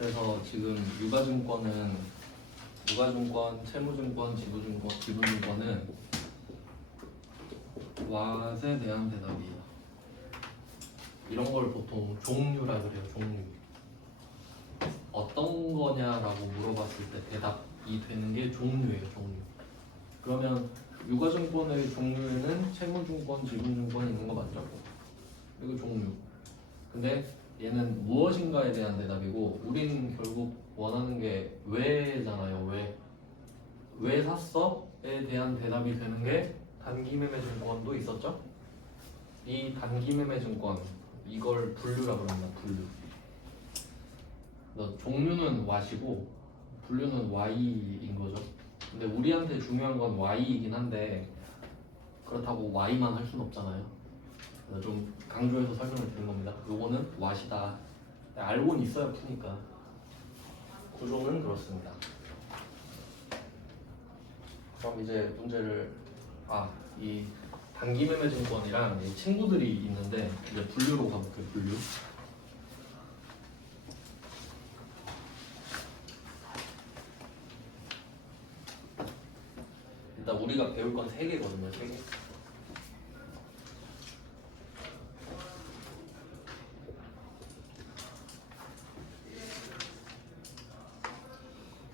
그래서 지금 유가증권, 채무증권, 지분증권은 왓에 대한 대답이에요. 이런 걸 보통 종류라 그래요. 종류. 어떤 거냐라고 물어봤을 때 대답이 되는 게 종류예요. 종류. 그러면 유가증권의 종류에는 채무증권, 지분증권이 있는 거 맞죠? 이거 종류. 근데 얘는 무엇인가에 대한 대답이고, 우린 결국 원하는 게 왜잖아요. 왜 샀어?에 대한 대답이 되는 게 단기매매증권도 있었죠? 이 단기매매증권, 이걸 분류라고 합니다. 분류. 그래서 종류는 Y이고 분류는 Y인 거죠. 근데 우리한테 중요한 건 Y이긴 한데, 그렇다고 Y만 할 수는 없잖아요. 그래서 좀 강조해서 설명을 드린 겁니다. 요거는 Y이다. 알고는 있어야 푸니까. 구조는 그렇습니다. 그럼 이제 문제를 이 단기매매증권이랑 이 친구들이 있는데 이제 분류로 가볼게요. 분류. 일단 우리가 배울 건 3개거든요. 3개.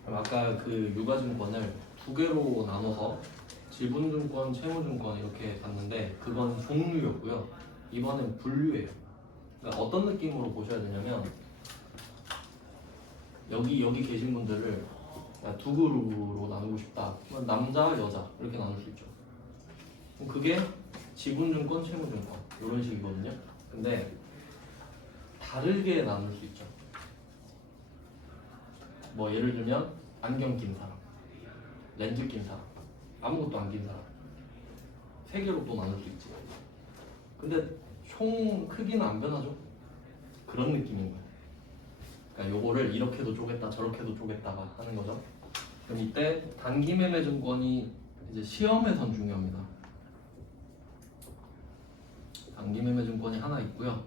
그럼 아까 그 유가증권을 2개로 나눠서 지분증권, 채무증권 이렇게 봤는데 그건 종류였고요. 이번엔 분류예요. 그러니까 어떤 느낌으로 보셔야 되냐면, 여기 계신 분들을 2그룹으로 나누고 싶다. 그러면 남자, 여자 이렇게 나눌 수 있죠. 그럼 그게 지분증권, 채무증권 이런 식이거든요. 근데 다르게 나눌 수 있죠. 뭐 예를 들면 안경 낀 사람, 렌즈 낀 사람, 아무것도 안 낀 사람, 3개로 또 나눌 수 있지. 근데 총 크기는 안 변하죠. 그런 느낌인 거예요. 그러니까 요거를 이렇게도 쪼갰다 저렇게도 쪼갰다가 하는 거죠. 그럼 이때 단기매매증권이 이제 시험에선 중요합니다. 단기매매증권이 하나 있고요.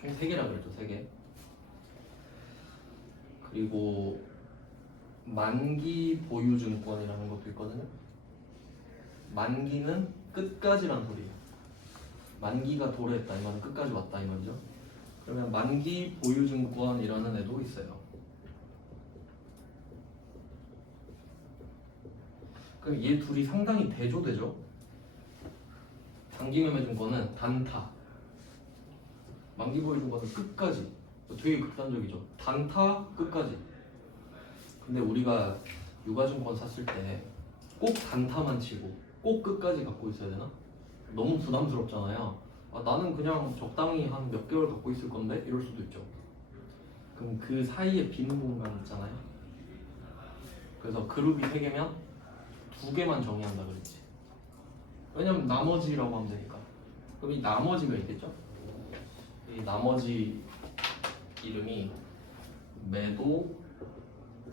총 3개라 그랬죠. 3개. 그리고 만기 보유증권이라는 것도 있거든요. 만기는 끝까지란 소리예요. 만기가 도래했다 이 말은 끝까지 왔다 이 말이죠. 그러면 만기 보유증권이라는 애도 있어요. 그럼 얘 둘이 상당히 대조되죠. 단기매매증권은 단타, 만기 보유증권은 끝까지. 되게 극단적이죠. 단타 끝까지. 근데 우리가 유가증권 샀을 때 꼭 단타만 치고 꼭 끝까지 갖고 있어야 되나? 너무 부담스럽잖아요. 나는 그냥 적당히 한 몇 개월 갖고 있을 건데 이럴 수도 있죠. 그럼 그 사이에 비는 공간 있잖아요. 그래서 그룹이 3개면 2개만 정의한다 그랬지. 왜냐면 나머지라고 하면 되니까. 그럼 이 나머지가 있겠죠? 이 나머지 이름이 매도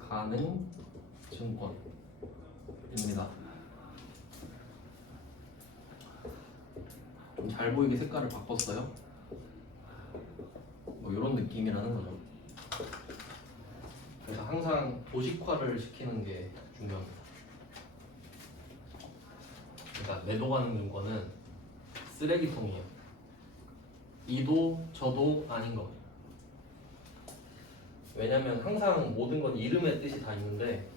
가능 증권입니다. 좀 잘 보이게 색깔을 바꿨어요. 뭐 이런 느낌이라는 거죠. 그래서 항상 도식화를 시키는 게 중요합니다. 그러니까 매도 가능 증권은 쓰레기통이에요. 이도 저도 아닌 거. 왜냐면 항상 모든 건 이름의 뜻이 다 있는데,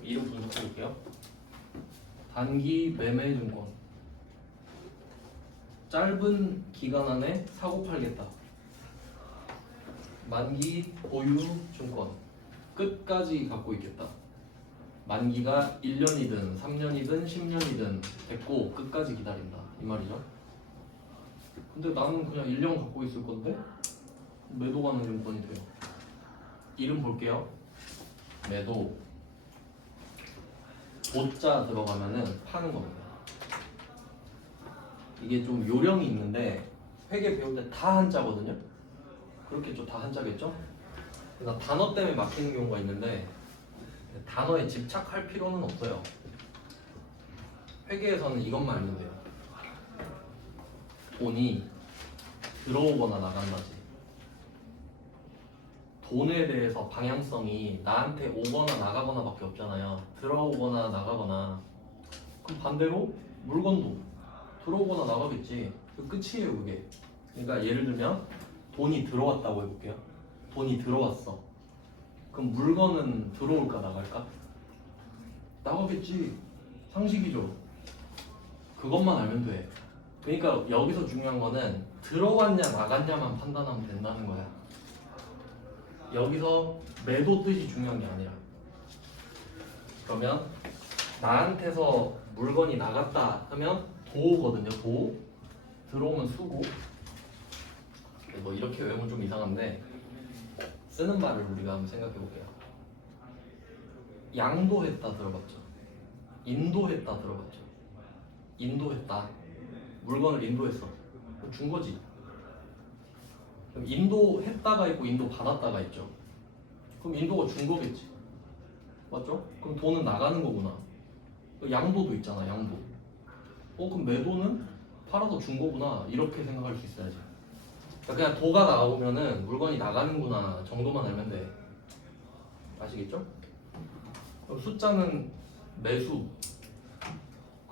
이름 분석해 볼게요. 단기 매매 증권, 짧은 기간 안에 사고 팔겠다. 만기 보유 증권, 끝까지 갖고 있겠다. 만기가 1년이든 3년이든 10년이든 됐고 끝까지 기다린다 이 말이죠. 근데 나는 그냥 1년 갖고 있을 건데 매도 가능 증권이 돼요. 이름 볼게요. 매도, 도자 들어가면은 파는 겁니다. 이게 좀 요령이 있는데 회계 배울 때 다 한자거든요. 그렇겠죠. 다 한자겠죠. 그래서 단어 때문에 막히는 경우가 있는데 단어에 집착할 필요는 없어요. 회계에서는 이것만 알면 돼요. 돈이 들어오거나 나간다지. 돈에 대해서 방향성이 나한테 오거나 나가거나 밖에 없잖아요. 들어오거나 나가거나. 그럼 반대로 물건도 들어오거나 나가겠지. 그 끝이에요 그게. 그러니까 예를 들면 돈이 들어왔다고 해볼게요. 돈이 들어왔어. 그럼 물건은 들어올까 나갈까? 나가겠지. 상식이죠. 그것만 알면 돼. 그러니까 여기서 중요한 거는 들어왔냐 나갔냐만 판단하면 된다는 거야. 여기서 매도 뜻이 중요한 게 아니라. 그러면 나한테서 물건이 나갔다 하면 도거든요. 도. 들어오면 수고. 뭐 이렇게 외우면 좀 이상한데 쓰는 말을 우리가 한번 생각해 볼게요. 양도했다 들어봤죠? 인도했다 들어봤죠? 인도했다. 물건을 인도했어. 그럼 준 거지. 그럼 인도했다가 있고 인도받았다가 있죠. 그럼 인도가 준 거겠지. 맞죠? 그럼 돈은 나가는 거구나. 양도도 있잖아. 양도. 그럼 매도는 팔아서 준 거구나. 이렇게 생각할 수 있어야지. 그러니까 그냥 도가 나오면은 물건이 나가는구나 정도만 알면 돼. 아시겠죠? 그럼 숫자는 매수,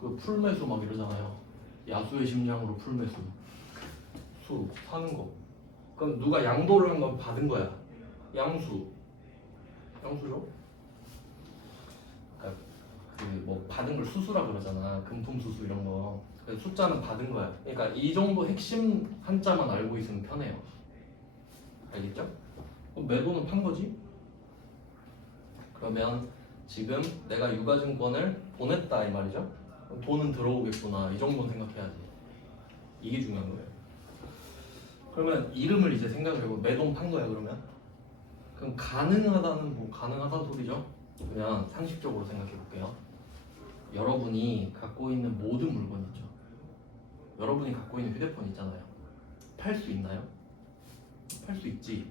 그 풀매수 막 이러잖아요. 야수의 심장으로 풀매수, 수 사는 거. 그럼 누가 양도를 한 건 받은 거야. 양수, 양수죠? 그러니까 그 뭐 받은 걸 수수라 그러잖아. 금품 수수 이런 거. 숫자는 받은 거야. 그러니까 이 정도 핵심 한자만 알고 있으면 편해요. 알겠죠? 그럼 매도는 판 거지? 그러면 지금 내가 유가증권을 보냈다 이 말이죠? 그럼 돈은 들어오겠구나 이 정도는 생각해야지. 이게 중요한 거예요. 그러면 이름을 이제 생각을 해보고 매도는 판 거야 그러면? 그럼 가능하다는 뭐 가능하다는 소리죠? 그냥 상식적으로 생각해 볼게요. 여러분이 갖고 있는 모든 물건 있죠. 여러분이 갖고 있는 휴대폰 있잖아요. 팔 수 있나요? 팔 수 있지.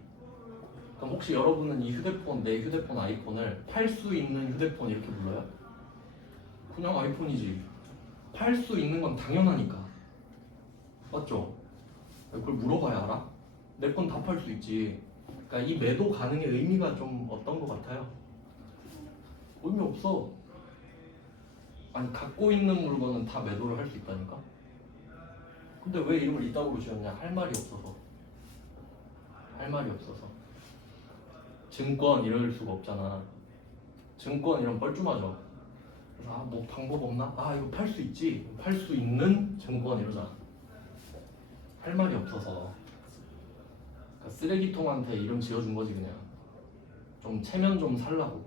그럼 혹시 여러분은 이 휴대폰, 내 휴대폰 아이폰을 팔 수 있는 휴대폰 이렇게 불러요? 그냥 아이폰이지. 팔 수 있는 건 당연하니까. 맞죠? 그걸 물어봐야 알아? 내 건 다 팔 수 있지. 그러니까 이 매도 가능의 의미가 좀 어떤 것 같아요? 의미 없어. 아니 갖고 있는 물건은 다 매도를 할 수 있다니까? 근데 왜 이름을 이따구로 지었냐? 할 말이 없어서. 할 말이 없어서. 증권 이럴 수가 없잖아. 증권 이런 뻘쭘하죠. 그래서 뭐 방법 없나? 이거 팔 수 있지. 팔 수 있는 증권 이러자. 할 말이 없어서. 그러니까 쓰레기통한테 이름 지어준 거지 그냥. 좀 체면 좀 살라고.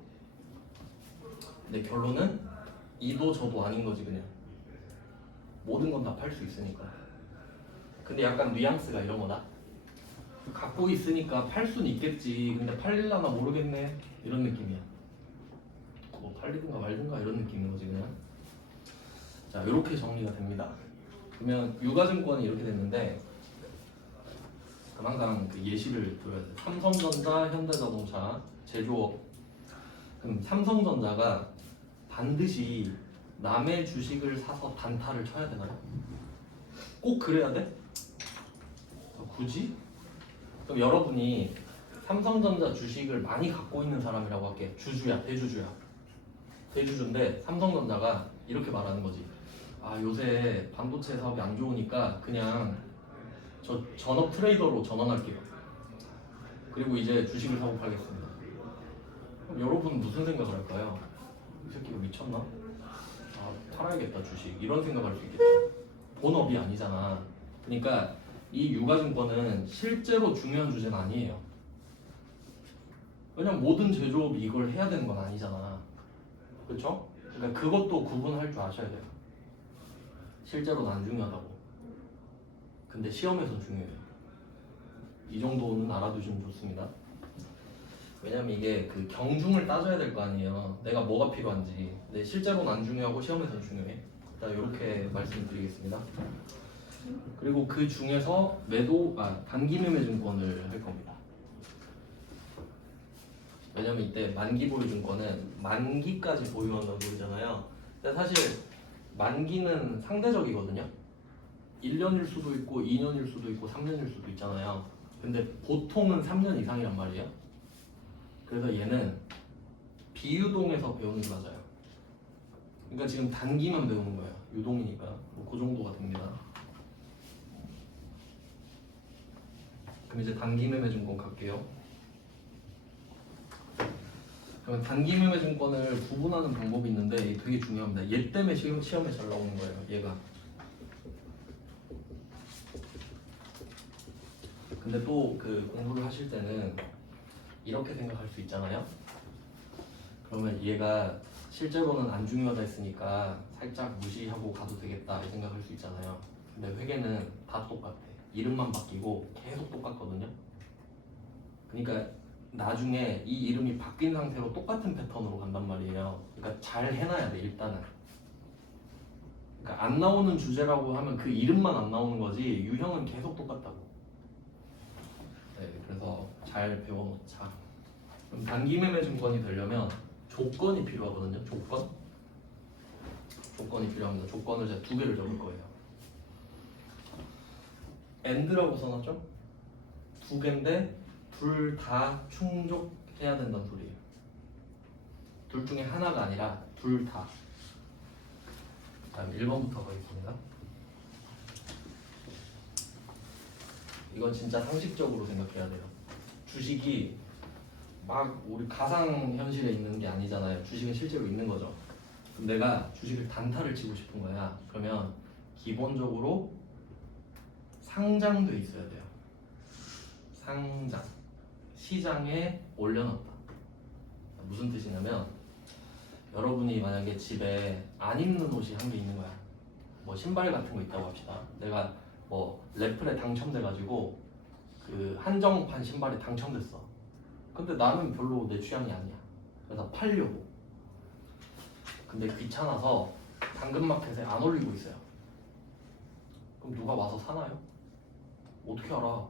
근데 결론은 이도 저도 아닌 거지 그냥. 모든 건 다 팔 수 있으니까. 근데 약간 뉘앙스가 이런 거다. 갖고 있으니까 팔 수는 있겠지. 근데 팔릴라나 모르겠네. 이런 느낌이야. 뭐 팔리든가 말든가 이런 느낌인 거지 그냥. 자, 이렇게 정리가 됩니다. 그러면 유가증권이 이렇게 됐는데 그럼 항상 그 예시를 들어야 돼. 삼성전자, 현대자동차, 제조업. 그럼 삼성전자가 반드시 남의 주식을 사서 단타를 쳐야 되나요? 꼭 그래야 돼? 굳이? 그럼 여러분이 삼성전자 주식을 많이 갖고 있는 사람이라고 할게. 주주야, 대주주야. 대주주인데 삼성전자가 이렇게 말하는 거지. 요새 반도체 사업이 안 좋으니까 그냥 저 전업 트레이더로 전환할게요. 그리고 이제 주식을 사고 팔겠습니다. 그럼 여러분 무슨 생각을 할까요? 이 새끼가 미쳤나? 팔아야겠다 주식. 이런 생각할 수 있겠죠. 본업이 아니잖아. 그러니까 이 유가증권은 실제로 중요한 주제는 아니에요. 왜냐면 모든 제조업이 이걸 해야 되는 건 아니잖아. 그렇죠? 그러니까 그것도 구분할 줄 아셔야 돼요. 실제로는 안 중요하다고. 근데 시험에서 중요해요. 이 정도는 알아두시면 좋습니다. 왜냐면 이게 그 경중을 따져야 될 거 아니에요. 내가 뭐가 필요한지. 근데 실제로는 안 중요하고 시험에서는 중요해. 일단 이렇게 말씀드리겠습니다. 그리고 그 중에서 단기 매매 증권을 할 겁니다. 왜냐면 이때 만기 보유 증권은 만기까지 보유한다고 그러잖아요. 근데 사실 만기는 상대적이거든요. 1년일 수도 있고 2년일 수도 있고 3년일 수도 있잖아요. 근데 보통은 3년 이상이란 말이에요. 그래서 얘는 비유동에서 배우는 게 맞아요. 그러니까 지금 단기만 배우는 거예요. 유동이니까 뭐그 정도가 됩니다. 그럼 이제 단기 매매 증권 갈게요. 그러면 단기 매매 증권을 구분하는 방법이 있는데 이게 되게 중요합니다. 얘 때문에 시험에 잘 나오는 거예요. 얘가. 근데 또 그 공부를 하실 때는 이렇게 생각할 수 있잖아요. 그러면 얘가 실제로는 안 중요하다 했으니까 살짝 무시하고 가도 되겠다 이 생각할 수 있잖아요. 근데 회계는 다 똑같아. 이름만 바뀌고 계속 똑같거든요. 그러니까 나중에 이 이름이 바뀐 상태로 똑같은 패턴으로 간단 말이에요. 그러니까 잘 해놔야 돼 일단은. 그러니까 안 나오는 주제라고 하면 그 이름만 안 나오는 거지 유형은 계속 똑같다고. 네, 그래서 잘 배워놓자. 그럼 단기 매매 증권이 되려면 조건이 필요하거든요. 조건이 필요합니다. 조건을 제가 두 개를 적을 거예요. AND라고 써놨죠? 두 개인데 둘 다 충족해야 된다는 소리예요. 둘 중에 하나가 아니라 둘 다. 다음 1번부터 가겠습니다. 이건 진짜 상식적으로 생각해야 돼요. 주식이 막 우리 가상 현실에 있는 게 아니잖아요. 주식은 실제로 있는 거죠. 그럼 내가 주식을 단타를 치고 싶은 거야. 그러면 기본적으로 상장돼 있어야 돼요. 상장. 시장에 올려놨다. 무슨 뜻이냐면 여러분이 만약에 집에 안 입는 옷이 한 개 있는 거야. 뭐 신발 같은 거 있다고 합시다. 내가 뭐 래플에 당첨돼가지고 그 한정판 신발에 당첨됐어. 근데 나는 별로 내 취향이 아니야. 그래서 팔려고. 근데 귀찮아서 당근마켓에 안 올리고 있어요. 그럼 누가 와서 사나요? 어떻게 알아?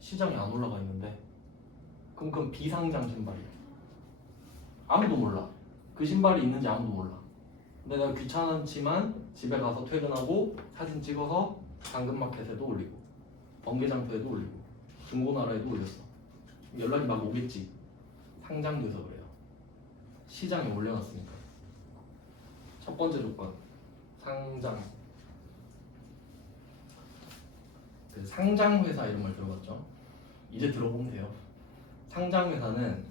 시장에 안 올라가 있는데. 그럼 비상장 신발이야. 아무도 몰라. 그 신발이 있는지 아무도 몰라. 근데 내가 귀찮지만 집에 가서 퇴근하고 사진 찍어서 당근마켓에도 올리고 번개장터에도 올리고 중고나라에도 올렸어. 연락이 막 오겠지. 상장돼서 그래요. 시장에 올려놨으니까. 첫 번째 조건 상장. 그 상장회사 이런 말 들어봤죠? 이제 들어보면 돼요. 상장회사는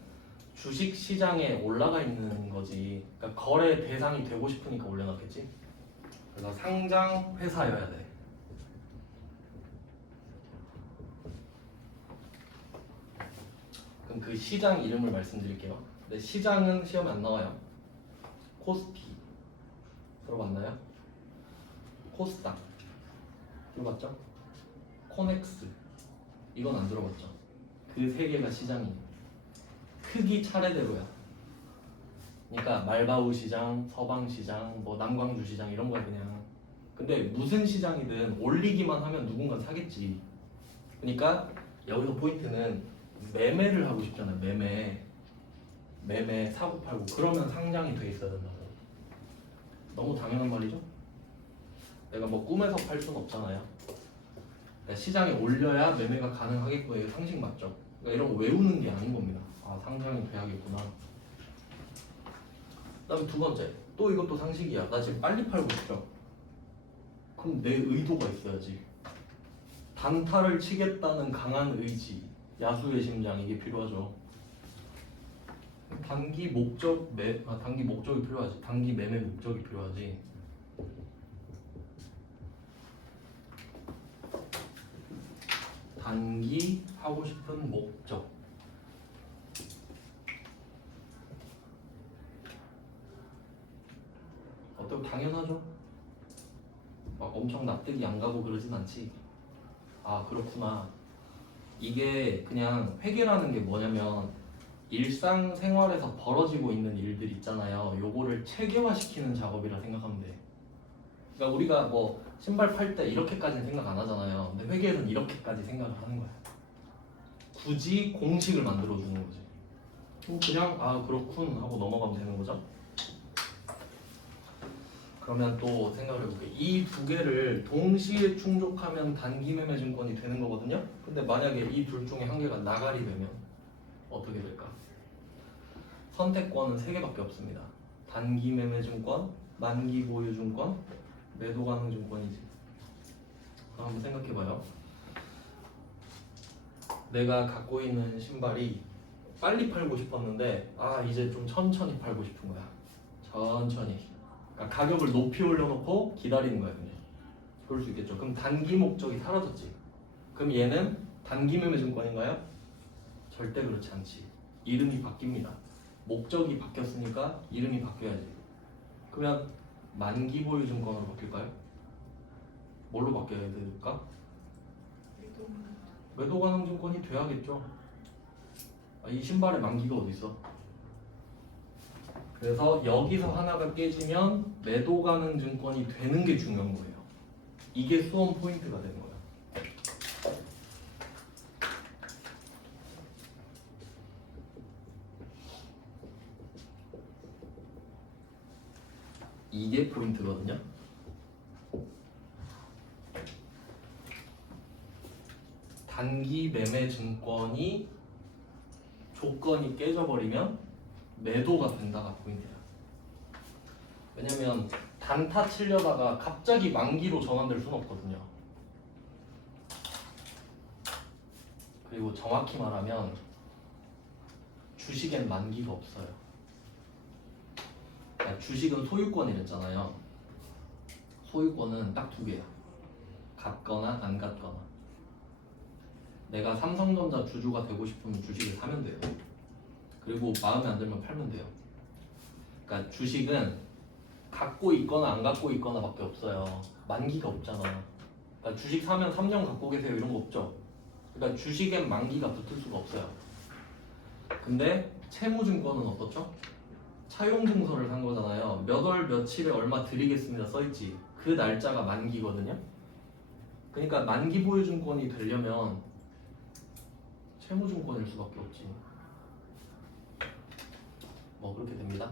주식 시장에 올라가 있는 거지. 그러니까 거래 대상이 되고 싶으니까 올려놨겠지. 그래서 상장회사여야 돼. 그럼 그 시장 이름을 말씀드릴게요. 근데 시장은 시험에 안 나와요. 코스피 들어봤나요? 코스닥 들어봤죠? 코넥스 이건 안 들어봤죠? 그 세 개가 시장이에요. 크기 차례대로야. 그러니까 말바우 시장, 서방 시장, 뭐 남광주 시장 이런 거 그냥. 근데 무슨 시장이든 올리기만 하면 누군가 사겠지. 그러니까 여기서 포인트는 매매를 하고 싶잖아요. 매매 사고 팔고 그러면 상장이 돼 있어야 된다고. 너무 당연한 말이죠. 내가 뭐 꿈에서 팔 수는 없잖아요. 시장에 올려야 매매가 가능하겠고 이게 상식 맞죠? 그러니까 이런 거 외우는 게 아닌 겁니다. 아 상장이 돼야겠구나. 그다음에 두 번째 또 이것도 상식이야. 나 지금 빨리 팔고 싶죠? 그럼 내 의도가 있어야지. 단타를 치겠다는 강한 의지, 야수의 심장 이게 필요하죠. 단기 목적이 필요하지. 단기 매매 목적이 필요하지. 단기 하고 싶은 목적. 어떻게 당연하죠? 막 엄청 납득이 안 가고 그러진 않지. 아 그렇구나. 이게 그냥 회계라는 게 뭐냐면 일상생활에서 벌어지고 있는 일들 있잖아요. 요거를 체계화시키는 작업이라 생각하면 돼. 그러니까 우리가 뭐 신발 팔 때 이렇게까지는 생각 안 하잖아요. 근데 회계에서는 이렇게까지 생각을 하는 거야. 굳이 공식을 만들어 주는 거지. 그냥 아 그렇군 하고 넘어가면 되는 거죠. 그러면 또 생각을 해볼게. 이 두 개를 동시에 충족하면 단기 매매 증권이 되는 거거든요. 근데 만약에 이 둘 중에 한 개가 나가리 되면 어떻게 될까? 선택권은 3개밖에 없습니다. 단기 매매 증권, 만기 보유 증권, 매도 가능 증권이지. 한번 생각해봐요. 내가 갖고 있는 신발이 빨리 팔고 싶었는데 이제 좀 천천히 팔고 싶은 거야. 천천히. 그러니까 가격을 높이 올려놓고 기다리는 거야 그냥. 그럴 수 있겠죠. 그럼 단기 목적이 사라졌지. 그럼 얘는 단기 매매 증권인가요? 절대 그렇지 않지. 이름이 바뀝니다. 목적이 바뀌었으니까 이름이 바뀌어야지. 그러면 만기 보유 증권으로 바뀔까요? 뭘로 바뀌어야 될까? 매도 가능 증권이 돼야겠죠. 이 신발의 만기가 어디 있어? 그래서 여기서 하나가 깨지면 매도 가능 증권이 되는 게 중요한 거예요. 이게 수험 포인트가 되는 거예요. 이게 포인트거든요. 단기 매매 증권이 조건이 깨져버리면 매도가 된다가 포인트야. 왜냐면 단타 치려다가 갑자기 만기로 전환될 수는 없거든요. 그리고 정확히 말하면 주식엔 만기가 없어요. 그러니까 주식은 소유권이랬잖아요. 소유권은 딱 2개야. 같거나 안 같거나. 내가 삼성전자 주주가 되고 싶으면 주식을 사면 돼요. 그리고 마음에 안 들면 팔면 돼요. 그러니까 주식은 갖고 있거나 안 갖고 있거나 밖에 없어요. 만기가 없잖아. 그러니까 주식 사면 3년 갖고 계세요 이런 거 없죠. 그러니까 주식엔 만기가 붙을 수가 없어요. 근데 채무증권은 어떻죠? 차용증서를 산 거잖아요. 몇 월 며칠에 얼마 드리겠습니다 써있지. 그 날짜가 만기거든요. 그러니까 만기 보유증권이 되려면 채무증권일 수밖에 없지. 뭐 그렇게 됩니다.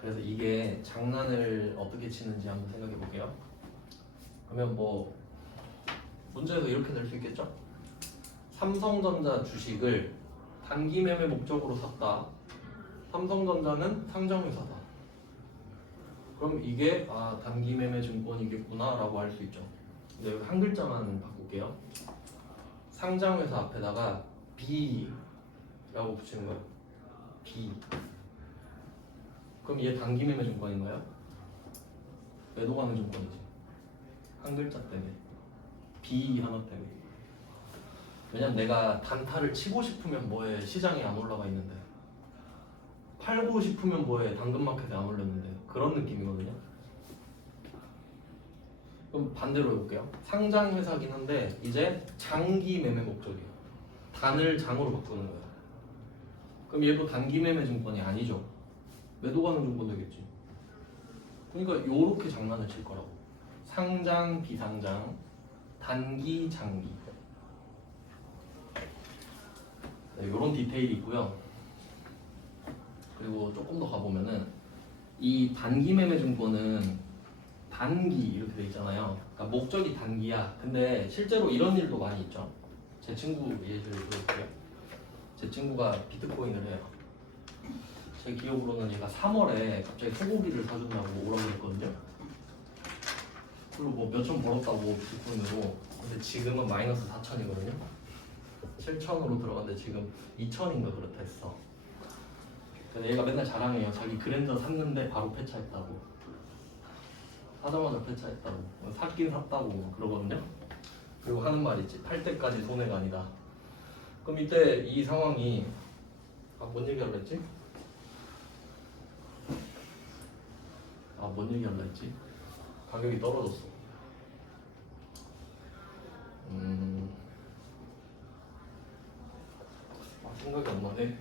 그래서 이게 장난을 어떻게 치는지 한번 생각해 볼게요. 그러면 뭐 문제에서 이렇게 낼 수 있겠죠? 삼성전자 주식을 단기 매매 목적으로 샀다. 삼성전자는 상장회사다. 그럼 이게 단기 매매 증권이겠구나 라고 할 수 있죠. 근데 여기 한 글자만 바꿀게요. 상장회사 앞에다가 B라고 붙이는 거예요. B. 그럼 얘 단기 매매 증권인가요? 매도 가능 증권이지. 한 글자 때문에. B 하나 때문에. 왜냐면 내가 단타를 치고 싶으면 뭐해 시장에 안 올라가 있는데, 팔고 싶으면 뭐해 당근마켓에 안 올렸는데, 그런 느낌이거든요. 그럼 반대로 해볼게요. 상장 회사긴 한데 이제 장기 매매 목적이에요. 단을 장으로 바꾸는 거예요. 그럼 얘도 단기 매매 증권이 아니죠. 매도 가능 증권 되겠지. 그러니까 요렇게 장난을 칠 거라고. 상장, 비상장, 단기, 장기. 네, 요런 디테일이 있고요. 그리고 조금 더 가보면은 이 단기 매매 증권은 단기 이렇게 돼 있잖아요. 그러니까 목적이 단기야. 근데 실제로 이런 일도 많이 있죠. 제 친구 예시를 들어볼게요. 제 친구가 비트코인을 해요. 제 기억으로는 얘가 3월에 갑자기 소고기를 사준다고 오라고 했거든요. 그리고 뭐 몇천 벌었다고 비트코인으로. 근데 지금은 마이너스 4천이거든요. 7천으로 들어갔는데 지금 2천인가 그렇다 했어. 근데 얘가 맨날 자랑해요. 자기 그랜저 샀는데 바로 폐차했다고. 사자마자 폐차했다고. 샀긴 샀다고 그러거든요. 그리고 하는 말 있지. 팔 때까지 손해가 아니다. 그럼 이때 이 상황이 뭔 얘기 하려 했지? 뭔 얘기 하려 했지? 가격이 떨어졌어. 생각이 안 나네.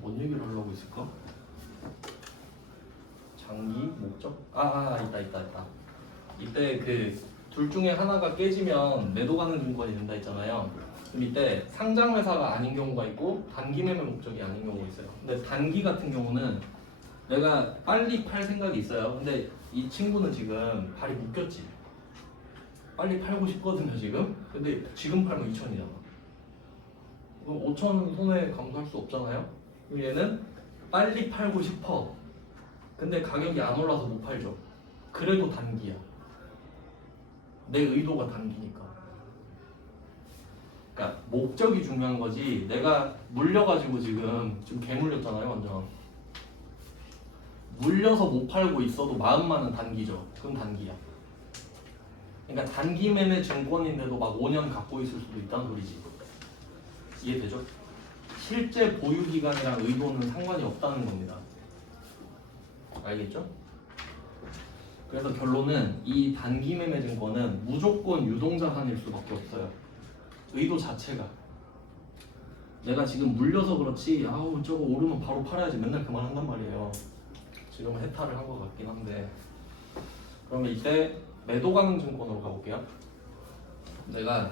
뭔 얘기를 하려고 있을까? 장기 목적? 있다. 이때 그 둘 중에 하나가 깨지면 매도 가능 증권이 된다 했잖아요. 그럼 이때 상장 회사가 아닌 경우가 있고 단기 매매 목적이 아닌 경우가 있어요. 근데 단기 같은 경우는 내가 빨리 팔 생각이 있어요. 근데 이 친구는 지금 발이 묶였지. 빨리 팔고 싶거든요 지금. 근데 지금 팔면 2천이잖아. 그럼 5천 손해 감수할 수 없잖아요. 그럼 얘는 빨리 팔고 싶어. 근데 가격이 안 올라서 못 팔죠. 그래도 단기야. 내 의도가 단기니까. 그러니까 목적이 중요한 거지. 내가 물려가지고 지금 개 물렸잖아요 완전. 물려서 못 팔고 있어도 마음만은 단기죠. 그럼 단기야. 그러니까 단기 매매 증권인데도 막 5년 갖고 있을 수도 있다는 소리지. 이해되죠? 실제 보유 기간이랑 의도는 상관이 없다는 겁니다. 알겠죠? 그래서 결론은 이 단기 매매 증권은 무조건 유동자산일 수밖에 없어요. 의도 자체가. 내가 지금 물려서 그렇지 아우 저거 오르면 바로 팔아야지 맨날 그 말 한단 말이에요. 지금 해탈을 한 것 같긴 한데. 그러면 이때 매도 가능 증권으로 가볼게요. 내가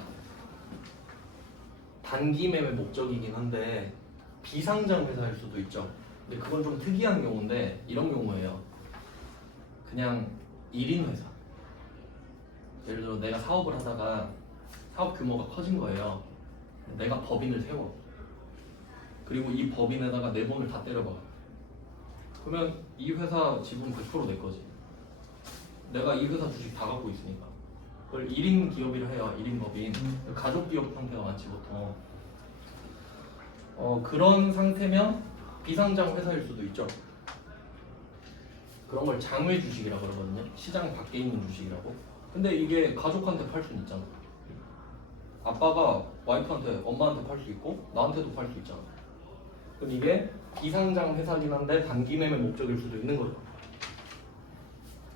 단기 매매 목적이긴 한데 비상장 회사일 수도 있죠. 근데 그건 좀 특이한 경우인데 이런 경우예요. 그냥 1인 회사. 예를 들어 내가 사업을 하다가 사업 규모가 커진 거예요. 내가 법인을 세워. 그리고 이 법인에다가 내 돈을 다 때려봐. 그러면 이 회사 지분 100% 내 거지. 내가 이 회사 주식 다 갖고 있으니까. 그걸 1인 기업이라 해요. 1인 법인. 가족 기업 상태가 많지 보통. 그런 상태면 비상장 회사일 수도 있죠. 그런 걸 장외 주식이라고 그러거든요. 시장 밖에 있는 주식이라고. 근데 이게 가족한테 팔 수는 있잖아. 아빠가 와이프한테, 엄마한테 팔 수 있고 나한테도 팔 수 있잖아. 그럼 이게 비상장 회사긴 한데 단기 매매 목적일 수도 있는 거죠.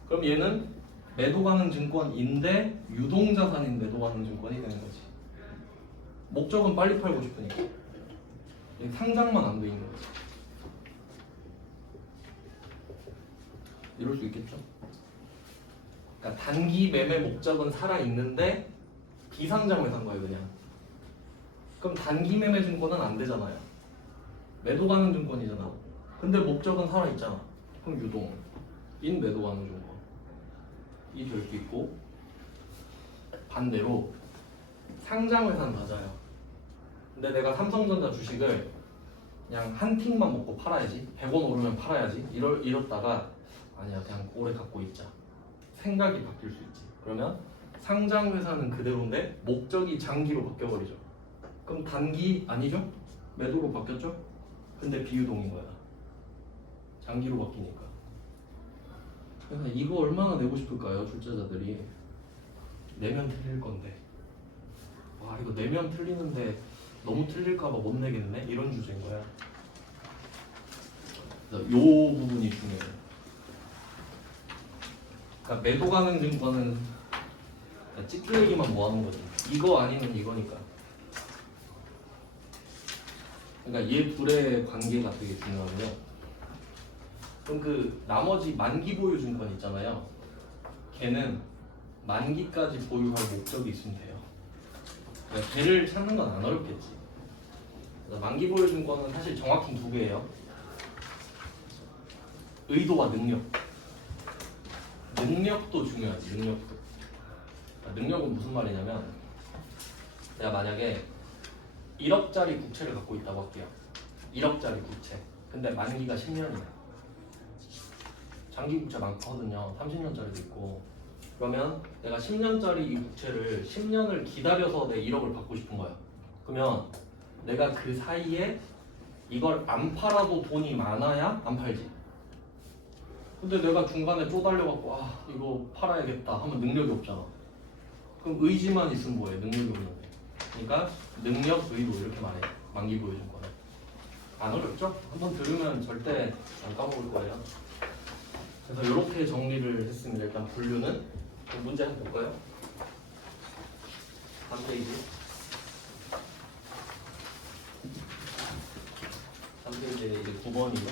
그럼 얘는 매도 가능 증권인데 유동자산인 매도 가능 증권이 되는 거지. 목적은 빨리 팔고 싶으니까. 상장만 안 돼 있는 거지. 이럴 수 있겠죠? 그러니까 단기 매매 목적은 살아있는데 비상장 회사인 거예요 그냥. 그럼 단기 매매 증권은 안 되잖아요. 매도 가능 증권이잖아. 근데 목적은 살아있잖아. 그럼 유동인 매도 가능 증권 이 될 수 있고, 반대로 상장 회사는 맞아요. 근데 내가 삼성전자 주식을 그냥 한 틱만 먹고 팔아야지, 100원 오르면 팔아야지 이렇다가 아니야 그냥 오래 갖고 있자 생각이 바뀔 수 있지. 그러면 상장 회사는 그대로인데 목적이 장기로 바뀌어버리죠. 그럼 단기 아니죠? 매도로 바뀌었죠? 근데 비유동인 거야. 장기로 바뀌니까. 그래서 이거 얼마나 내고 싶을까요? 출제자들이. 내면 틀릴 건데. 와 이거 내면 틀리는데 너무 틀릴까봐 못 내겠네? 이런 주제인 거야. 그래서 요 부분이 중요해요. 그러니까 매도 가능 증권은 찍기 얘기만 모아놓은 거지. 이거 아니면 이거니까. 그러니까 얘 둘의 관계가 되게 중요하고요. 그럼 그 나머지 만기 보유 증권 있잖아요. 걔는 만기까지 보유할 목적이 있으면 돼요. 그러니까 걔를 찾는 건 안 어렵겠지. 그래서 만기 보유 증권은 사실 정확히 두 개예요. 의도와 능력. 능력도 중요하지. 능력도. 그러니까 능력은 무슨 말이냐면 내가 만약에 1억짜리 국채를 갖고 있다고 할게요. 1억짜리 국채. 근데 만기가 10년이야. 장기 국채 많거든요. 30년짜리도 있고. 그러면 내가 10년짜리 이 국채를 10년을 기다려서 내 1억을 받고 싶은 거야. 그러면 내가 그 사이에 이걸 안 팔아도 돈이 많아야 안 팔지. 근데 내가 중간에 쪼달려갖고 아 이거 팔아야겠다 하면 능력이 없잖아. 그럼 의지만 있으면 뭐해? 능력이 없는데. 그러니까 능력, 의도 이렇게 말해. 만기 보유 증권은. 안 어렵죠? 한번 들으면 절대 안 까먹을 거예요. 그래서 이렇게 정리를 했습니다. 일단 분류는. 그럼 문제 한번 볼까요? 다음 페이지. 3페이지에 이제 9번이죠.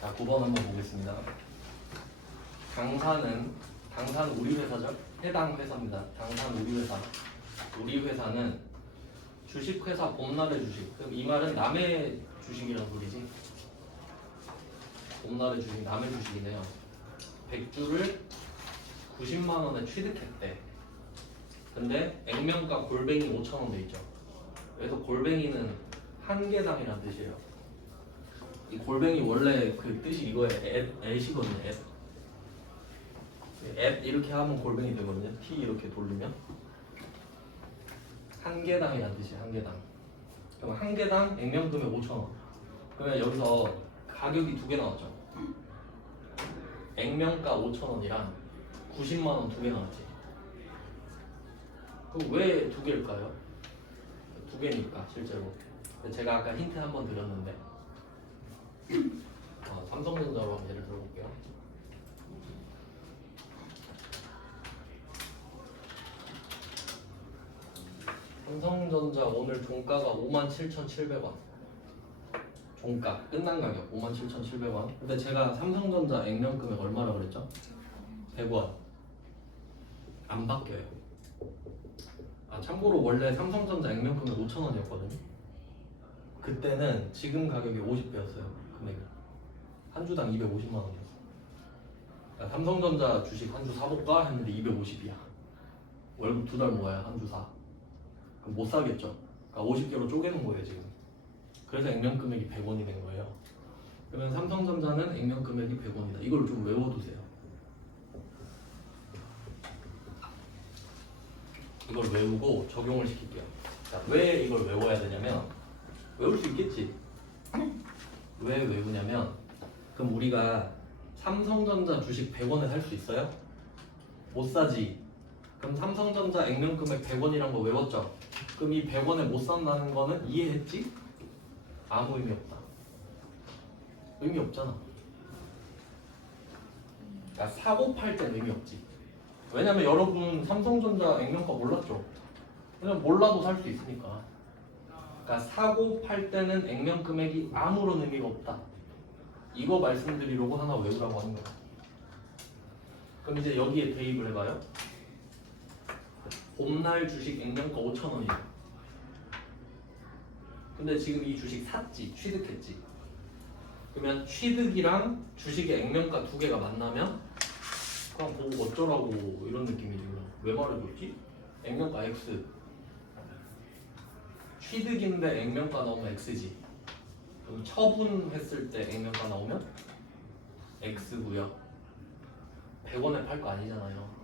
자, 9번 한번 보겠습니다. 당산 우리 회사죠? 해당 회사입니다. 당산 우리 회사. 우리 회사는 주식회사 봄날의 주식. 그럼 이 말은 남의 주식이란 소리지. 봄날의 주식, 남의 주식이네요. 100주를 90만 원에 취득했대. 근데 액면가 골뱅이 5,000원 돼 있죠. 그래서 골뱅이는 한 개당이라는 뜻이에요. 이 골뱅이 원래 그 뜻이 이거예요. 앱이거든요. 앱 이렇게 하면 골뱅이 되거든요. T 이렇게 돌리면 한 개당이라는 뜻이에요. 한 개당. 그럼 한 개당 액면금액 5,000원. 그러면 여기서 가격이 두 개 나왔죠. 액면가 5,000원이랑 90만 원 두 개 나왔지. 그럼 왜 두 개일까요? 두 개니까 실제로. 제가 아까 힌트 한번 드렸는데 삼성전자로 한번 예를 들어볼게요. 삼성전자 오늘 종가가 57,700원. 종가 끝난 가격 57,700원. 근데 제가 삼성전자 액면금액 얼마라고 그랬죠? 100원. 안 바뀌어요. 참고로 원래 삼성전자 액면금액 5,000원이었거든요. 그때는 지금 가격이 50배였어요. 금액이. 한 주당 250만 원이었어. 그러니까 삼성전자 주식 한 주 사볼까 했는데 250이야. 월급 2달 모아야 한 주 사. 그럼 못 사겠죠. 그러니까 50개로 쪼개는 거예요 지금. 그래서 액면금액이 100원이 된 거예요. 그러면 삼성전자는 액면금액이 100원이다. 이걸 좀 외워두세요. 이걸 외우고 적용을 시킬게요. 자, 왜 이걸 외워야 되냐면 외울 수 있겠지. 왜 외우냐면 그럼 우리가 삼성전자 주식 100원에 살 수 있어요? 못 사지. 그럼 삼성전자 액면금액 100원이란 거 외웠죠? 그럼 이 100원에 못 산다는 거는 이해했지? 아무 의미 없다. 의미 없잖아. 그러니까 사고 팔 땐 의미 없지. 왜냐면 여러분 삼성전자 액면가 몰랐죠? 그냥 몰라도 살 수 있으니까. 그러니까 사고 팔 때는 액면 금액이 아무런 의미가 없다. 이거 말씀드리려고 하나 외우라고 하는 거야. 그럼 이제 여기에 대입을 해봐요. 봄날 주식 액면가 5,000원이야. 근데 지금 이 주식 샀지, 취득했지. 그러면 취득이랑 주식의 액면가 두 개가 만나면 그냥 보고 어쩌라고 이런 느낌이지. 왜 말해줬지? 액면가 X. 취득인데 액면가 나오면 X지. 그럼 처분했을 때 액면가 나오면 X고요. 100원에 팔 거 아니잖아요.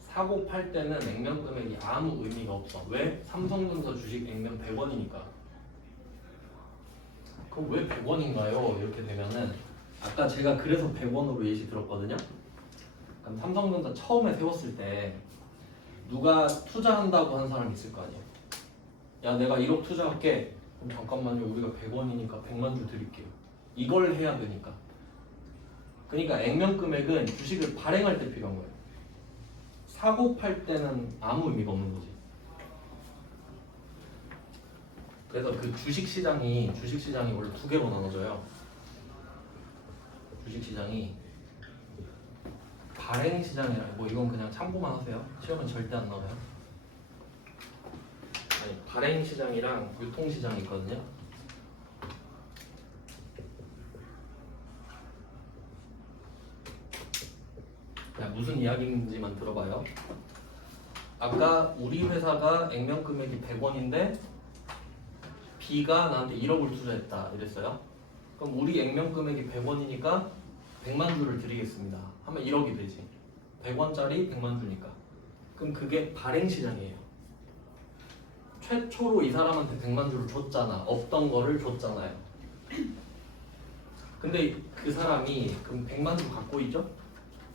사고 팔 때는 액면 금액이 아무 의미가 없어. 왜? 삼성전자 주식 액면 100원이니까. 그럼 왜 100원인가요? 이렇게 되면은 아까 제가 그래서 100원으로 예시 들었거든요. 그럼 삼성전자 처음에 세웠을 때 누가 투자한다고 한 사람이 있을 거 아니에요. 야, 내가 1억 투자할게. 그럼 잠깐만요. 우리가 100원이니까 100만 주 드릴게요. 이걸 해야 되니까. 그러니까 액면 금액은 주식을 발행할 때 필요한 거예요. 사고 팔 때는 아무 의미가 없는 거지. 그래서 그 주식시장이 원래 두 개로 나눠져요. 주식시장이 발행시장이라, 뭐 이건 그냥 참고만 하세요. 시험은 절대 안 나와요. 아니, 발행시장이랑 유통시장이 있거든요. 자, 무슨 이야기인지만 들어봐요. 아까 우리 회사가 액면 금액이 100원인데 B가 나한테 1억을 투자했다 이랬어요. 그럼 우리 액면 금액이 100원이니까 100만 주를 드리겠습니다 하면 1억이 되지. 100원짜리 100만 주니까. 그럼 그게 발행시장이에요. 최초로 이 사람한테 100만 주를 줬잖아. 없던 거를 줬잖아요. 근데 그 사람이 그럼 100만 주 갖고 있죠?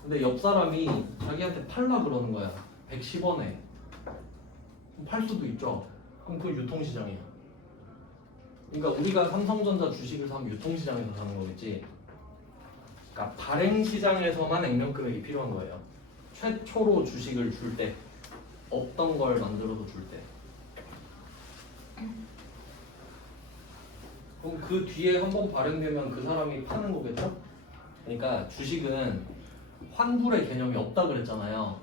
근데 옆 사람이 자기한테 팔라 그러는 거야. 110원에. 팔 수도 있죠. 그럼 그건 유통시장이야. 그러니까 우리가 삼성전자 주식을 사면 유통시장에서 사는 거겠지. 그러니까 발행시장에서만 액면 금액이 필요한 거예요. 최초로 주식을 줄 때, 없던 걸 만들어서 줄 때. 그럼 그 뒤에 한번 발행되면 그 사람이 파는 거겠죠? 그러니까 주식은 환불의 개념이 없다 그랬잖아요.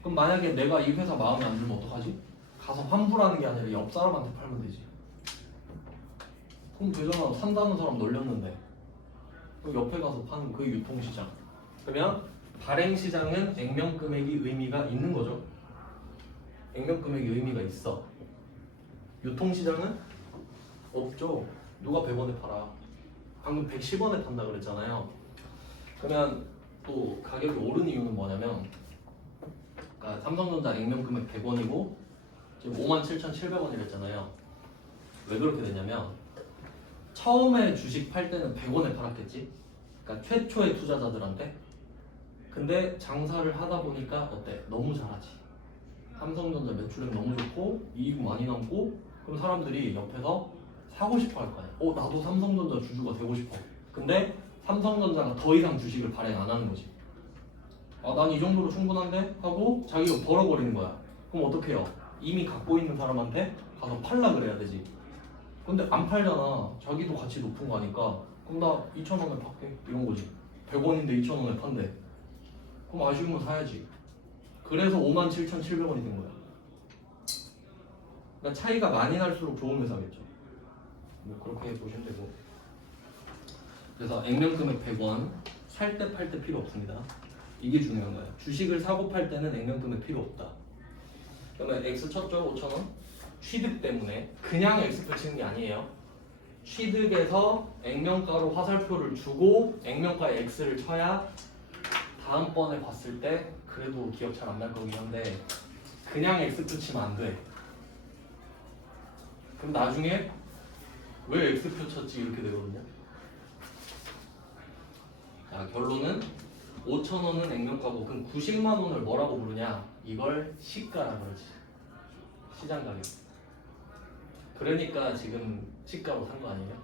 그럼 만약에 내가 이 회사 마음에 안 들면 어떡하지? 가서 환불하는 게 아니라 옆 사람한테 팔면 되지. 그럼 되잖아. 산다는 사람 널렸는데 그럼 옆에 가서 파는 그 유통시장. 그러면 발행시장은 액면금액이 의미가 있는 거죠. 액면금액이 의미가 있어. 유통시장은 없죠. 누가 100원에 팔아. 방금 110원에 판다 그랬잖아요. 그러면 또 가격이 오른 이유는 뭐냐면, 그러니까 삼성전자 액면금액 100원이고 지금 57,700원이랬잖아요. 왜 그렇게 됐냐면 처음에 주식 팔 때는 100원에 팔았겠지. 그러니까 최초의 투자자들한테. 근데 장사를 하다 보니까 어때? 너무 잘하지. 삼성전자 매출액 너무 좋고 이익 많이 남고 그럼 사람들이 옆에서 사고 싶어 할 거 아니야. 나도 삼성전자 주주가 되고 싶어. 근데 삼성전자가 더 이상 주식을 발행 안 하는 거지. 난 이 정도로 충분한데? 하고 자기가 벌어버리는 거야. 그럼 어떻게 해요? 이미 갖고 있는 사람한테 가서 팔라 그래야 되지. 근데 안 팔잖아. 자기도 가치 높은 거 아니까. 그럼 나 2,000원에 팔게. 이런 거지. 100원인데 2,000원에 판대. 그럼 아쉬우면 사야지. 그래서 57,700원이 된 거야. 그러니까 차이가 많이 날수록 좋은 회사겠죠. 뭐 그렇게 보시면 되고. 그래서 액면금액 100원 살 때 팔 때 필요 없습니다. 이게 중요한 거예요. 주식을 사고 팔 때는 액면금액 필요 없다. 그러면 X 쳤죠? 5,000원. 취득 때문에 그냥 X표 치는 게 아니에요. 취득해서 액면가로 화살표를 주고 액면가에 X를 쳐야 다음번에 봤을 때 그래도 기억 잘 안 날 거긴 한데 그냥 X표 치면 안 돼. 그럼 나중에 왜 X표 쳤지 이렇게 되거든요. 자, 결론은 5,000원은 액면가고 그럼 90만 원을 뭐라고 부르냐? 이걸 시가라 그러지. 시장 가격. 그러니까 지금 시가로 산 거 아니에요?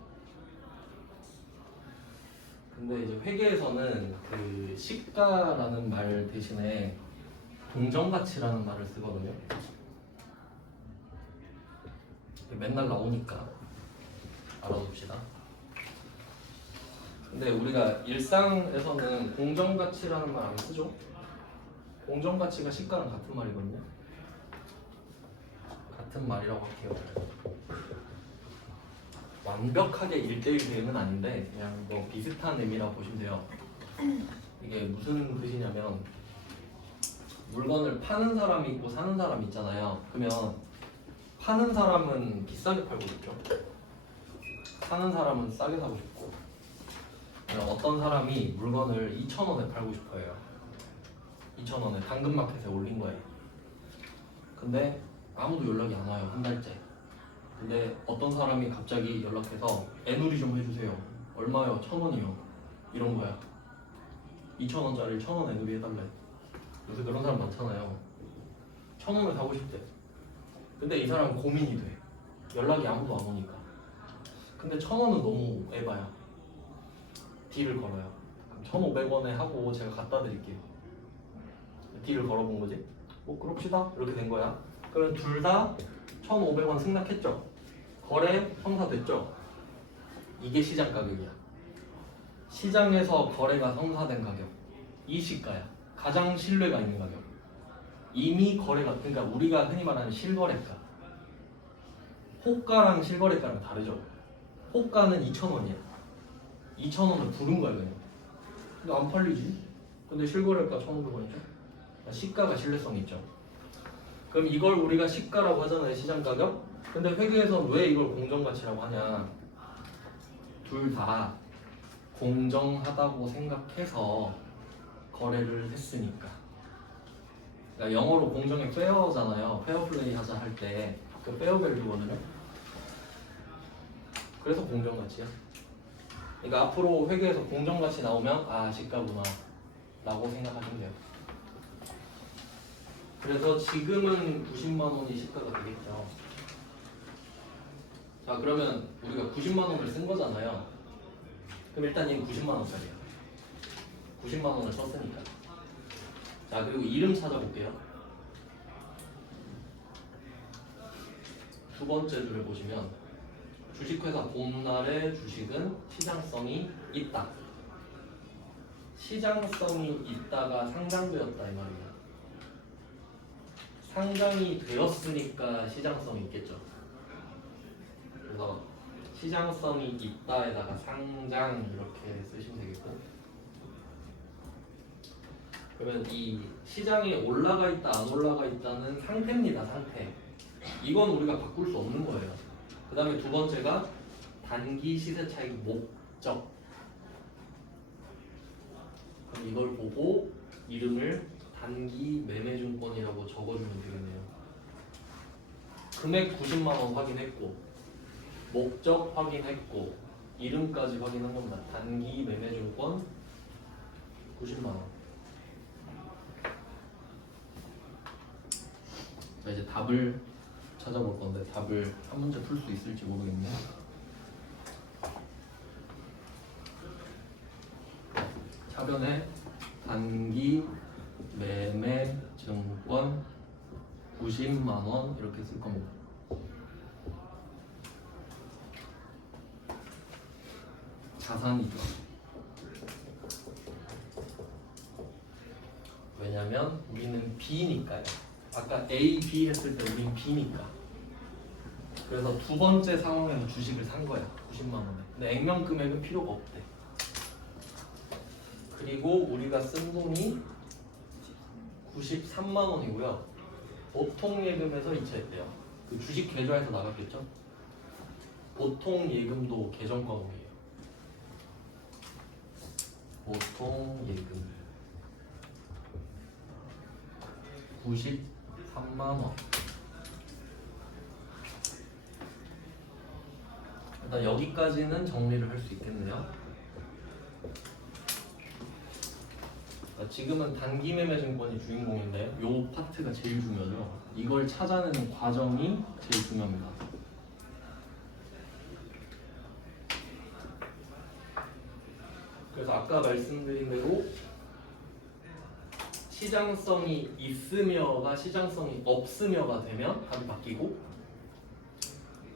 근데 이제 회계에서는 그 시가라는 말 대신에 동정가치라는 말을 쓰거든요. 맨날 나오니까 알아둡시다. 근데 우리가 일상에서는 공정가치라는 말 안 쓰죠? 공정가치가 시가랑 같은 말이거든요. 같은 말이라고 할게요. 완벽하게 1대1 대응은 아닌데 그냥 뭐 비슷한 의미라고 보시면 돼요. 이게 무슨 뜻이냐면 물건을 파는 사람이 있고 사는 사람이 있잖아요. 그러면 파는 사람은 비싸게 팔고 싶죠. 사는 사람은 싸게 사고 싶고. 어떤 사람이 물건을 2,000원에 팔고 싶어요. 2,000원에 당근마켓에 올린 거예요. 근데 아무도 연락이 안 와요. 한 달째. 근데 어떤 사람이 갑자기 연락해서 애누리 좀 해주세요. 얼마요? 1,000원이요. 이런 거야. 2,000원짜리 1,000원 애누리 해달래. 요새 그런 사람 많잖아요. 1,000원을 사고 싶대. 근데 이 사람은 고민이 돼. 연락이 아무도 안 오니까. 근데 1,000원은 너무 에바야. 딜을 걸어요. 그럼 1,500원에 하고 제가 갖다 드릴게요. 딜을 걸어본 거지. 그럽시다. 이렇게 된 거야. 그럼 둘 다 1,500원 승낙했죠. 거래 성사됐죠. 이게 시장 가격이야. 시장에서 거래가 성사된 가격. 이 시가야. 가장 신뢰가 있는 가격. 이미 거래가, 그러니까 우리가 흔히 말하는 실거래가. 호가랑 실거래가랑 다르죠. 호가는 2,000원이야. 2,000원을 부른 거야 그냥. 근데 안 팔리지. 근데 실거래가 1,500원이죠. 시가가 신뢰성이 있죠. 그럼 이걸 우리가 시가라고 하잖아요. 시장 가격. 근데 회계에서는 왜 이걸 공정가치라고 하냐? 둘 다 공정하다고 생각해서 거래를 했으니까. 그러니까 영어로 공정이 페어잖아요. 페어플레이 하자 할 때 그 페어밸류거든요. 그래서 공정가치야. 그러니까 앞으로 회계에서 공정가치 나오면 시가구나 라고 생각하시면 돼요. 그래서 지금은 90만 원이 시가가 되겠죠. 자, 그러면 우리가 90만 원을 쓴 거잖아요. 그럼 일단 얘는 90만 원짜리야. 90만 원을 썼으니까. 자, 그리고 이름 찾아볼게요. 두 번째 줄을 보시면 주식회사 봄날의 주식은 시장성이 있다. 시장성이 있다가 상장되었다 이 말이야. 상장이 되었으니까 시장성이 있겠죠. 그래서 시장성이 있다에다가 상장 이렇게 쓰시면 되겠고, 그러면 이 시장에 올라가 있다 안 올라가 있다는 상태입니다. 상태. 이건 우리가 바꿀 수 없는 거예요. 그 다음에 두 번째가 단기 시세 차익 목적. 그럼 이걸 보고 이름을 단기 매매증권이라고 적어주면 되겠네요. 금액 90만 원 확인했고, 목적 확인했고, 이름까지 확인한 겁니다. 단기 매매증권 90만 원. 자, 이제 답을 찾아볼 건데 답을 한 문제 풀 수 있을지 모르겠네요. 차변에 단기 매매 증권 90만 원 이렇게 쓸 겁니다. 자산이죠. 왜냐면 우리는 B니까요. 아까 A, B 했을 때 우린 B니까. 그래서 두 번째 상황에서 주식을 산 거야. 90만 원에. 근데 액면 금액은 필요가 없대. 그리고 우리가 쓴 돈이 93만 원이고요. 보통 예금에서 이체했대요. 그 주식 계좌에서 나갔겠죠? 보통 예금도 계정 과목이에요. 보통 예금 93만 원. 일단 여기까지는 정리를 할 수 있겠네요. 지금은 단기 매매 증권이 주인공인데 요 파트가 제일 중요하죠. 이걸 찾아내는 과정이 제일 중요합니다. 그래서 아까 말씀드린 대로 시장성이 있으며가 시장성이 없으며가 되면 답이 바뀌고,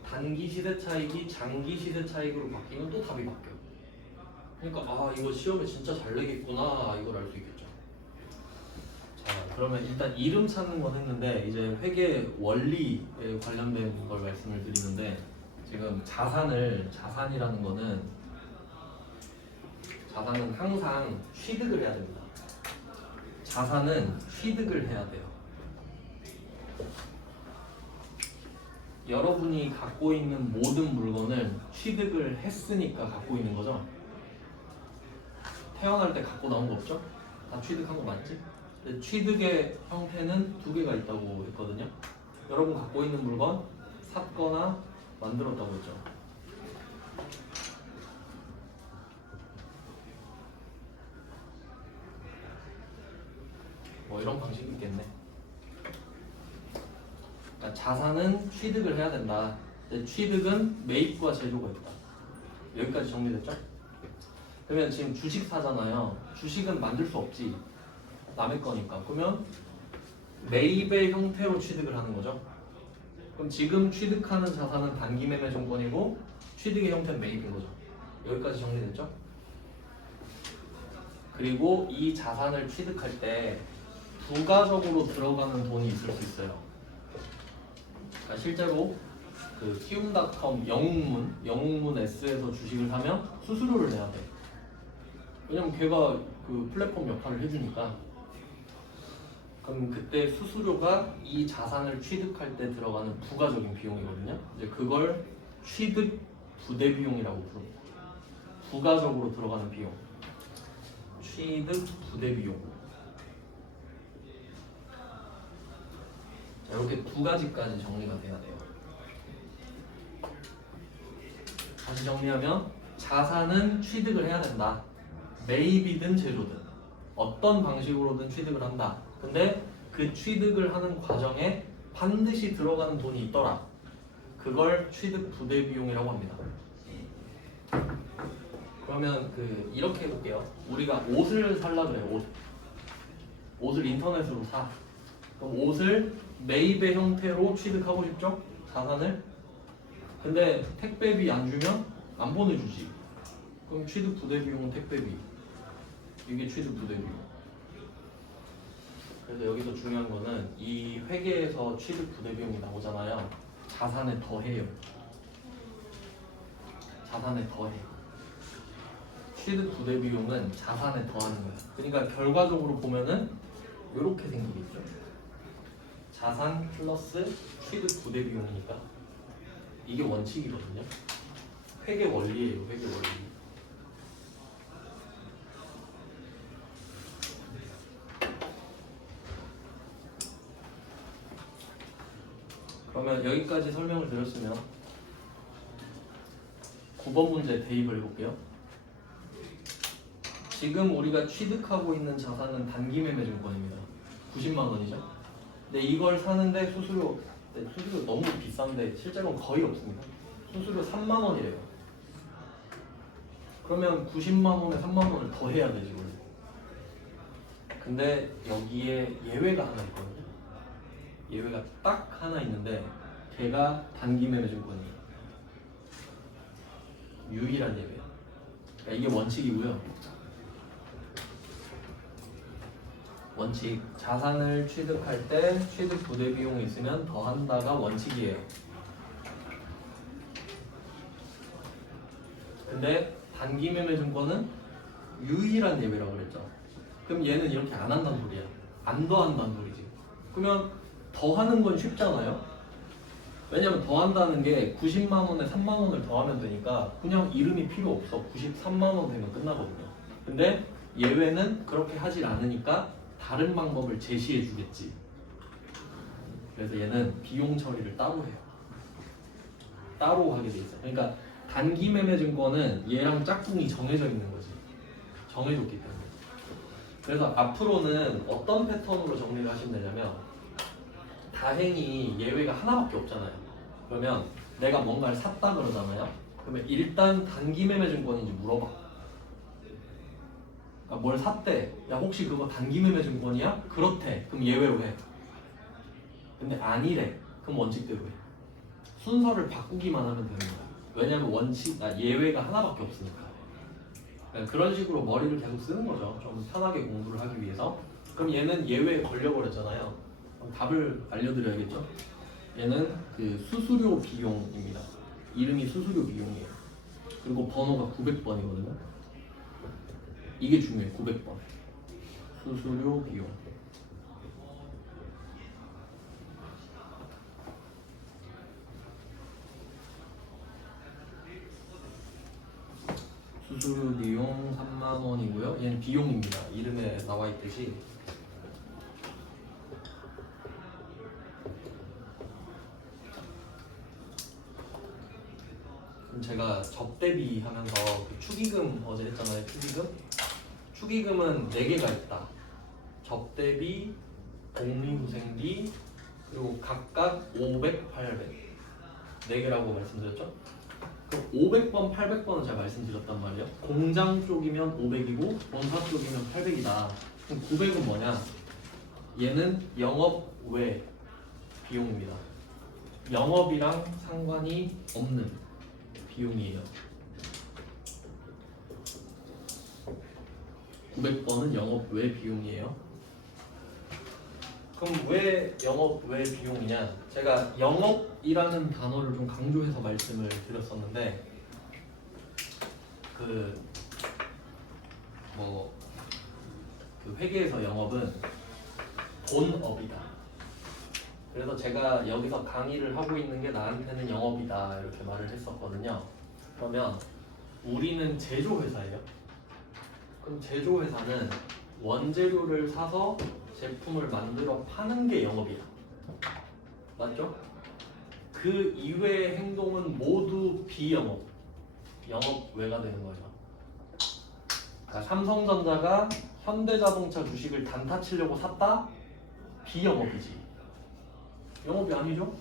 단기 시세 차익이 장기 시세 차익으로 바뀌면 또 답이 바뀌어요. 그러니까 아 이거 시험에 진짜 잘 내겠구나 이걸 알 수 있겠죠. 자, 그러면 일단 이름 찾는 건 했는데 이제 회계 원리에 관련된 걸 말씀을 드리는데, 지금 자산이라는 거는 자산은 항상 취득을 해야 됩니다. 자산은 취득을 해야 돼요. 여러분이 갖고 있는 모든 물건을 취득을 했으니까 갖고 있는 거죠. 태어날 때 갖고 나온 거 없죠? 다 취득한 거 맞지? 근데 취득의 형태는 두 개가 있다고 했거든요. 여러분 갖고 있는 물건 샀거나 만들었다고 했죠. 뭐 이런 방식이 있겠네. 그러니까 자산은 취득을 해야 된다. 근데 취득은 매입과 제조가 있다. 여기까지 정리됐죠? 그러면 지금 주식 사잖아요. 주식은 만들 수 없지. 남의 거니까. 그러면 매입의 형태로 취득을 하는 거죠. 그럼 지금 취득하는 자산은 단기 매매 증권이고 취득의 형태는 매입인 거죠. 여기까지 정리됐죠? 그리고 이 자산을 취득할 때 부가적으로 들어가는 돈이 있을 수 있어요. 그러니까 실제로 그 키움닷컴 영웅문 S에서 주식을 사면 수수료를 내야 돼. 왜냐면 걔가 그 플랫폼 역할을 해주니까. 그럼 그때 수수료가 이 자산을 취득할 때 들어가는 부가적인 비용이거든요. 이제 그걸 취득 부대 비용이라고 부릅니다. 부가적으로 들어가는 비용. 취득 부대 비용. 자, 이렇게 두 가지까지 정리가 돼야 돼요. 다시 정리하면 자산은 취득을 해야 된다. 매입이든 제조든 어떤 방식으로든 취득을 한다. 근데 그 취득을 하는 과정에 반드시 들어가는 돈이 있더라. 그걸 취득 부대 비용이라고 합니다. 그러면 이렇게 해볼게요. 우리가 옷을 살라 그래요. 옷을 인터넷으로 사. 그럼 옷을 매입의 형태로 취득하고 싶죠? 자산을. 근데 택배비 안 주면 안 보내주지. 그럼 취득 부대 비용은 택배비. 이게 취득 부대 비용. 그래서 여기서 중요한 거는 이 회계에서 취득 부대 비용이 나오잖아요. 자산에 더해요. 자산에 더해. 취득 부대 비용은 자산에 더하는 거예요. 그러니까 결과적으로 보면은 이렇게 생기겠죠. 자산 플러스 취득 부대 비용이니까 이게 원칙이거든요. 회계 원리예요. 회계 원리. 그러면 여기까지 설명을 드렸으면 9번 문제 대입을 해볼게요. 지금 우리가 취득하고 있는 자산은 단기 매매 증권입니다. 90만 원이죠. 근데 이걸 사는데 수수료 너무 비싼데 실제로는 거의 없습니다. 수수료 3만 원이래요. 그러면 90만 원에 3만 원을 더 해야 되지 원래. 근데 여기에 예외가 하나 있거든요. 예외가 딱 하나 있는데 걔가 단기 매매 증권이에요. 유일한 예외야. 그러니까 이게 원칙이고요. 원칙, 자산을 취득할 때 취득 부대 비용이 있으면 더한다가 원칙이에요. 근데 단기 매매 증권은 유일한 예외라고 그랬죠. 그럼 얘는 이렇게 안 한다는 소리야. 안 더한다는 소리지. 그러면 더하는 건 쉽잖아요. 왜냐면 더한다는 게 90만 원에 3만 원을 더하면 되니까 그냥 이름이 필요 없어. 93만 원 되면 끝나거든요. 근데 예외는 그렇게 하질 않으니까 다른 방법을 제시해 주겠지. 그래서 얘는 비용 처리를 따로 해요. 따로 하게 돼 있어. 그러니까 단기 매매 증권은 얘랑 짝꿍이 정해져 있는 거지. 정해졌기 때문에. 그래서 앞으로는 어떤 패턴으로 정리를 하시면 되냐면 다행히 예외가 하나밖에 없잖아요. 그러면 내가 뭔가를 샀다 그러잖아요. 그러면 일단 단기 매매 증권인지 물어봐. 그러니까 뭘 샀대. 야 혹시 그거 단기 매매 증권이야? 그렇대. 그럼 예외로 해. 근데 아니래. 그럼 원칙대로 해. 순서를 바꾸기만 하면 되는 거야. 왜냐면 예외가 하나밖에 없으니까. 그러니까 그런 식으로 머리를 계속 쓰는 거죠. 좀 편하게 공부를 하기 위해서. 그럼 얘는 예외에 걸려버렸잖아요. 그럼 답을 알려드려야겠죠? 얘는 그 수수료 비용입니다. 이름이 수수료 비용이에요. 그리고 번호가 900번이거든요. 이게 중요해. 900번. 수수료 비용. 수수료 비용 3만 원이고요. 얘는 비용입니다. 이름에 나와 있듯이. 그럼 제가 접대비 하면서 그 축의금 어제 했잖아요. 축의금은 4개가 있다. 접대비, 복리후생비, 그리고 각각 500, 800 4개라고 말씀드렸죠? 그럼 500번, 800번은 제가 말씀드렸단 말이에요. 공장 쪽이면 500이고 본사 쪽이면 800이다. 그럼 900은 뭐냐? 얘는 영업 외 비용입니다. 영업이랑 상관이 없는 비용이에요. 900번은 영업 외 비용이에요. 그럼 왜 영업 외 비용이냐? 제가 영업이라는 단어를 좀 강조해서 말씀을 드렸었는데 그 회계에서 영업은 본업이다. 그래서 제가 여기서 강의를 하고 있는 게 나한테는 영업이다 이렇게 말을 했었거든요. 그러면 우리는 제조회사예요. 그럼 제조회사는 원재료를 사서 제품을 만들어 파는 게 영업이야. 맞죠? 그 이외의 행동은 모두 비영업. 영업 외가 되는 거죠. 그러니까 삼성전자가 현대자동차 주식을 단타 치려고 샀다? 비영업이지. 영업이 아니죠?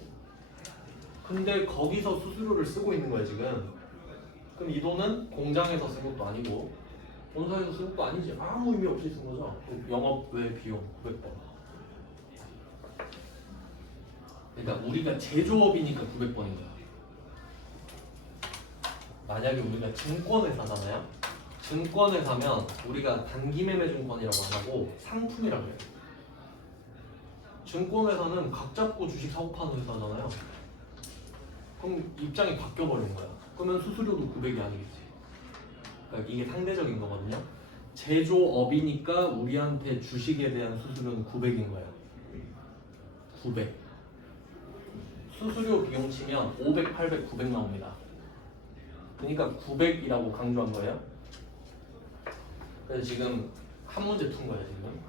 근데 거기서 수수료를 쓰고 있는 거야 지금. 그럼 이 돈은 공장에서 쓴 것도 아니고 본사에서 쓴 것도 아니지. 아무 의미 없이 쓴 거죠. 영업 외 비용 900번. 그러니까 우리가 제조업이니까 900번인 거야. 만약에 우리가 증권회사잖아요. 증권회사면 우리가 단기 매매 증권이라고 안 하고 상품이라고 해요. 증권회사는 각 잡고 주식 사고 파는 회사잖아요. 그럼 입장이 바뀌어버린 거야. 그러면 수수료도 900이 아니겠지. 그러니까 이게 상대적인 거거든요. 제조업이니까 우리한테 주식에 대한 수수료는 900인 거예요. 900. 수수료 비용 치면 500, 800, 900 나옵니다. 그러니까 900이라고 강조한 거예요. 그래서 지금 한 문제 푼 거예요 지금.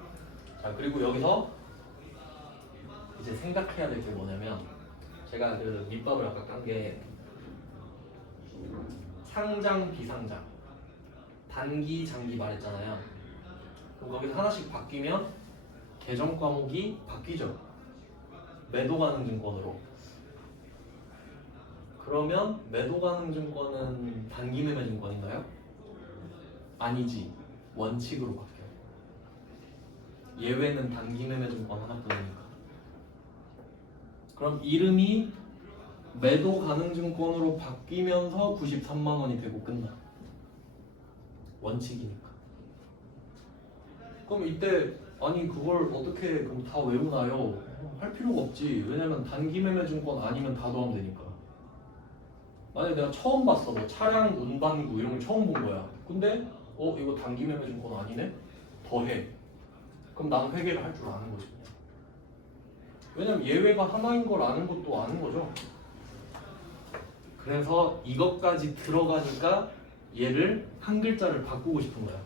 자 그리고 여기서 이제 생각해야 될 게 뭐냐면 제가 그 밑밥을 아까 깐 게 상장 비상장 단기 장기 말했잖아요. 그럼 거기서 하나씩 바뀌면 계정 과목이 바뀌죠. 매도 가능 증권으로. 그러면 매도 가능 증권은 단기 매매 증권인가요? 아니지. 원칙으로 바뀌어요. 예외는 단기 매매 증권 하나뿐이니까. 그럼 이름이 매도 가능 증권으로 바뀌면서 93만 원이 되고 끝나. 원칙이니까. 그럼 이때 아니 그걸 어떻게 그럼 다 외우나요? 할 필요가 없지. 왜냐면 단기 매매 증권 아니면 다 더하면 되니까. 만약에 내가 처음 봤어. 뭐 차량 운반구 이런 걸 처음 본 거야. 근데 이거 단기 매매 증권 아니네? 더해. 그럼 난 회계를 할 줄 아는 거지. 왜냐면 예외가 하나인 걸 아는 것도 아는 거죠. 그래서 이것까지 들어가니까 얘를 한 글자를 바꾸고 싶은 거야.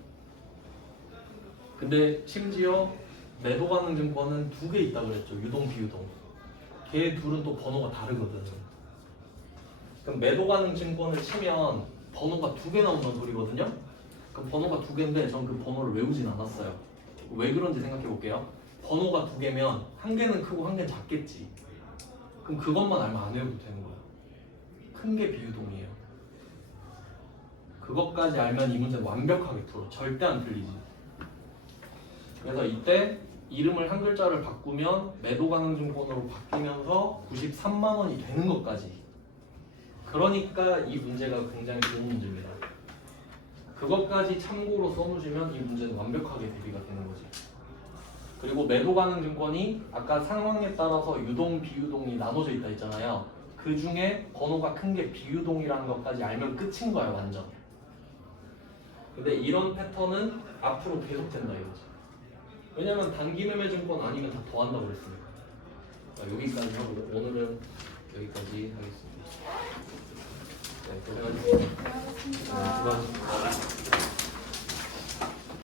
근데 심지어 매도 가능 증권은 2개 있다 그랬죠. 유동 비유동. 걔 둘은 또 번호가 다르거든. 그럼 매도 가능 증권을 치면 번호가 2개 나온다는 소리거든요. 그럼 번호가 2개인데 전 그 번호를 외우진 않았어요. 왜 그런지 생각해 볼게요. 번호가 2개면 한 개는 크고 한 개는 작겠지. 그럼 그것만 알면 안 외워도 되는 거야. 큰 게 비유동이에요. 그것까지 알면 이 문제는 완벽하게 풀어. 절대 안 틀리지. 그래서 이때 이름을 한 글자를 바꾸면 매도 가능 증권으로 바뀌면서 93만 원이 되는 것까지. 그러니까 이 문제가 굉장히 좋은 문제입니다. 그것까지 참고로 써놓으시면 이 문제는 완벽하게 대비가 되는 거지. 그리고 매도 가능 증권이 아까 상황에 따라서 유동, 비유동이 나눠져 있다 했잖아요. 그 중에 번호가 큰 게 비유동이라는 것까지 알면 끝인 거야 완전. 근데 이런 패턴은 앞으로 계속된다 이거지. 왜냐면 단기 매매 증권 아니면 다 더한다고 그랬으니까. 여기까지 하고 오늘은 여기까지 하겠습니다. 네, 고생하셨습니다. 수고하셨습니다. 수고하셨습니다.